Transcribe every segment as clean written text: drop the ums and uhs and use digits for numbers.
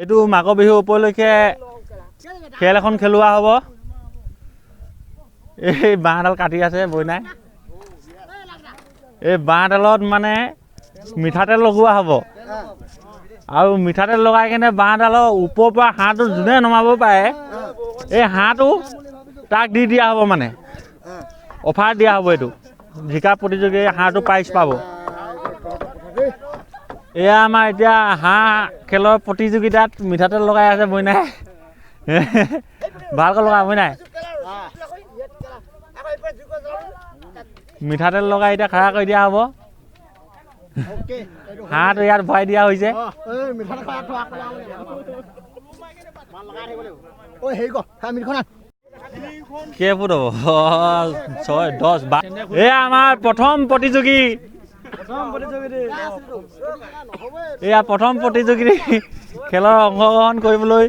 এইটো মাঘৰ বিহু উপলক্ষে খেল এখন খেলোৱা হ'ব। এই বাঁহডাল কাটি আছে বইনাই। এই বাঁহডালত মানে মিঠাতেল লগোৱা হ'ব আৰু মিঠাতেল লগাই কিনে বাঁহডালৰ ওপৰৰ পৰা হাঁহটো যোনে নমাব পাৰে এই হাঁহটো তাক দি দিয়া হ'ব। মানে অফাৰ দিয়া হ'ব। এইটো জিকা প্ৰতিযোগী হাঁহটো প্ৰাইজ পাব। এয়া আমাৰ এতিয়া হাঁহ খেলৰ প্ৰতিযোগিতাত মিঠাতেল লগাই আছে বইনাই। ভালকৈ লগাই বইনাই। মিঠাতেল লগাই এতিয়া খাৰা কৰি দিয়া হ'ব। হাঁহটো ইয়াত ভৰাই দিয়া হৈছে। কেইফুট হ'ব? 6, 10, 12। এয়া আমাৰ প্ৰথম প্ৰতিযোগী। এয়া প্ৰথম প্ৰতিযোগী খেলৰ অংশগ্ৰহণ কৰিবলৈ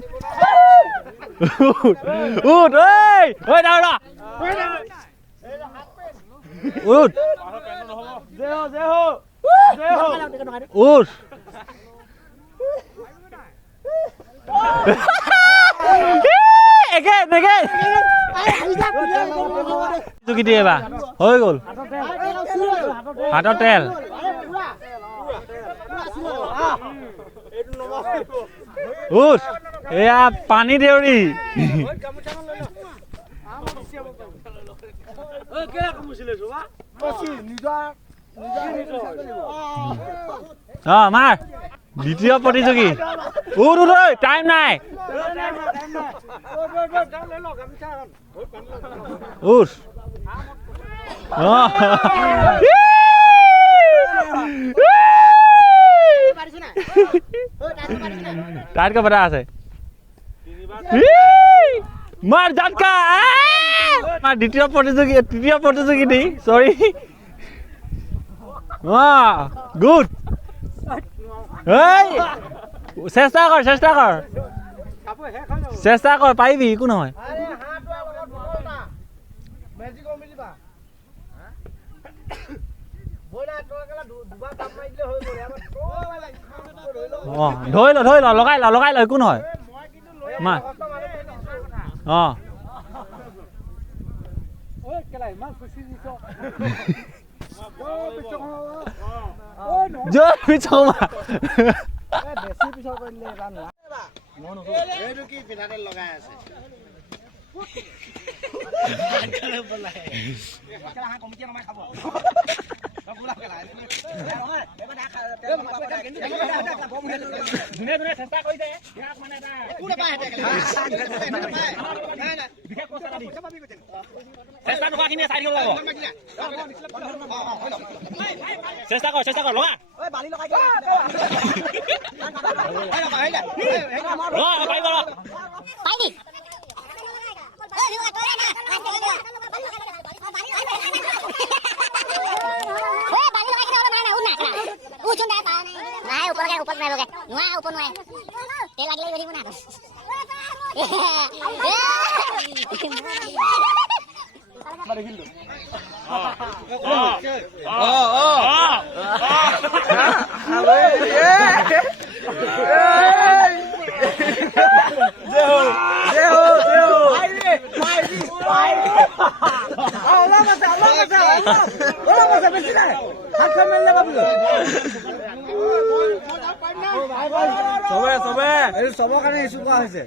এবাৰ হৈ গ'ল। হাতৰ তেল এয়া পানী দেউৰী। আমাৰ দ্বিতীয় প্ৰতিযোগী। টাইম নাই। টাইটকৈ বতা আছে। মাৰ জাটকা। আমাৰ তৃতীয় প্ৰতিযোগী দি চৰি। গুড। চেষ্টা কৰ পাৰিবি একো নহয়। ধৰি ল লগাই ল একো নহয়। চেষ্টা কৰ লগা। চবৰ কাৰণে ইছ্যু কৰা হৈছে।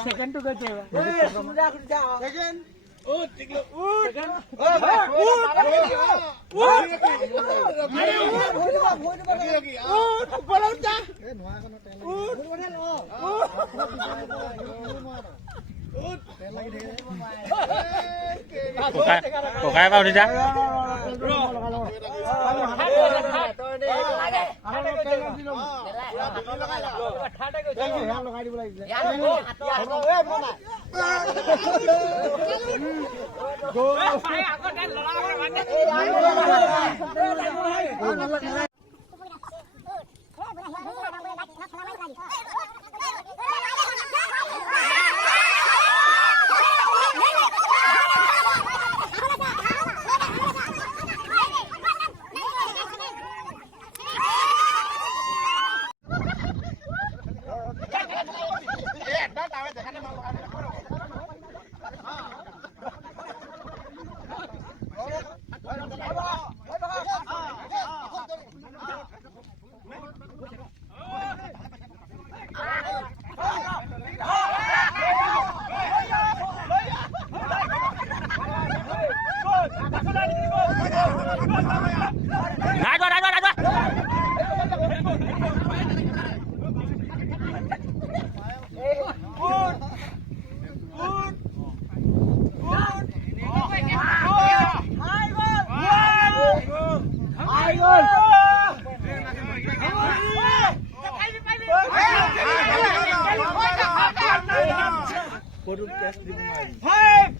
सेकंड टू गए सेकंड ককাই পাও তেতিয়া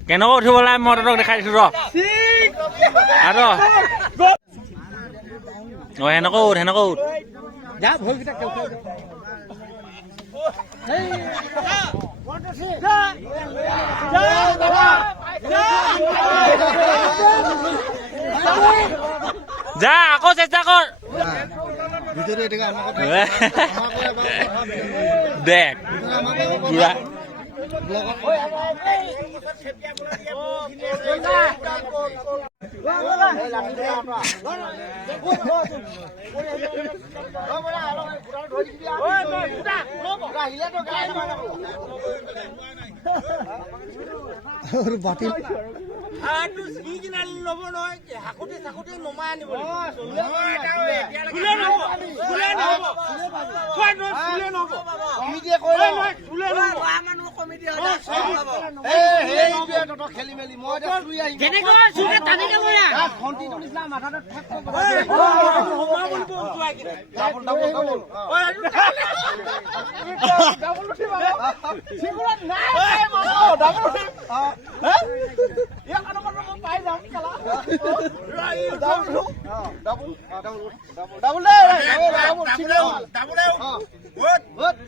কেনেকৈ উঠিব লাগে মই তহঁতক দেখাই দিছো ৰ আৰু সেনেকৈ উঠ সেনেকৈ উঠ যা ভুলকেইটা যা আকৌ চেষ্টা কৰ দেখ পুৰা বাতিল খেলি মেলি মই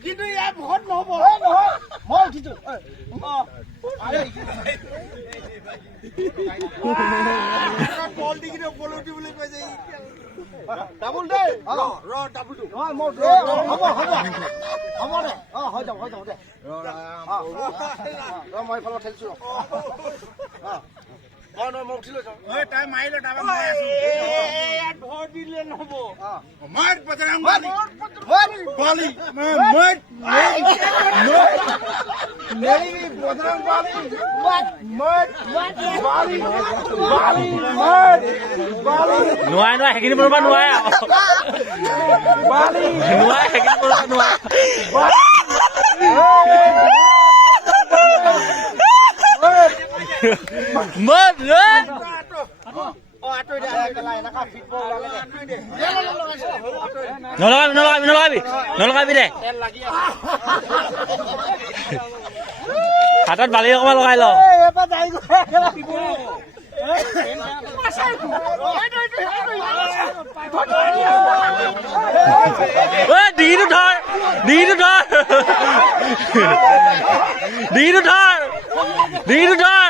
কিন্তু ইয়াত ভোট নহব মই উঠিছো ডাবুল দে ডাবুল হ'ব হ'ব দে হৈ যাব দে মই এইফালে ঠেলিছো নহয় মই উঠি লৈ যাওঁ তাই মাৰিলে তাৰপৰা মই আছো ইয়াত ভৰ দিলে নহ'ব মই বজৰং বালি বালি মেৰি বজৰং বালি মত বালি বালি মত বালি নোৱাৰে নোৱাৰে সেইখিনি কৰিব নোৱাৰে বালি নোৱাৰে সেইখিনি কৰিব নোৱাৰে মত নলগাবি দে হাতত বালি অকমান লগাই ল ডিঙিটো ধৰ ডিঙিটো ধৰ ডিঙিটো ধৰ ডিঙিটো ধৰ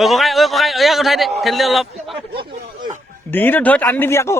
ঐ ককাই এয়া উঠাই দে খেলিলে অলপ ডিঙিটো ধৰি টানি দিবি আকৌ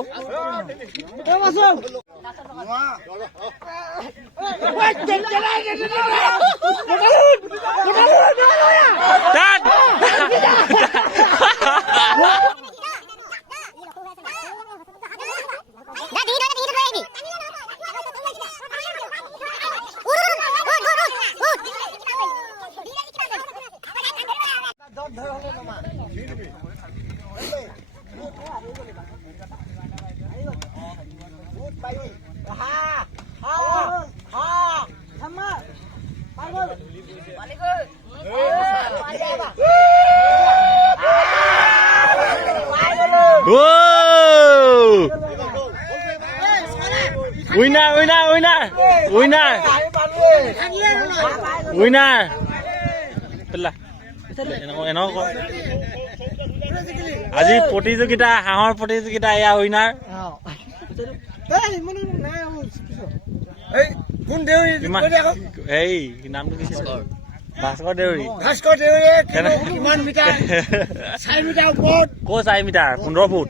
winner winner winner winner winner আজি প্ৰতিযোগিতা হাঁহৰ প্ৰতিযোগিতা এয়া উইনাৰ এই নামটো কি ভাস্কৰ দেউৰী ভাস্কৰ দেউৰীয়ে কিমান মিটাৰ 4 মিটাৰ ওপৰত ক'ৰ 4 মিটাৰ 15 ফুট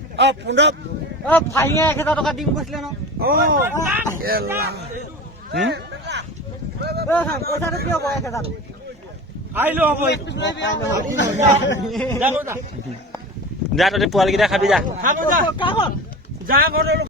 15 ফাইঙে 1000 টকা দিম কৈছিলে ন পইচাটো কি হ'ব 1000 আহিলো হ'ব যা তহঁতি পোৱালিকেইটা খাবি যা যা ঘৰলৈ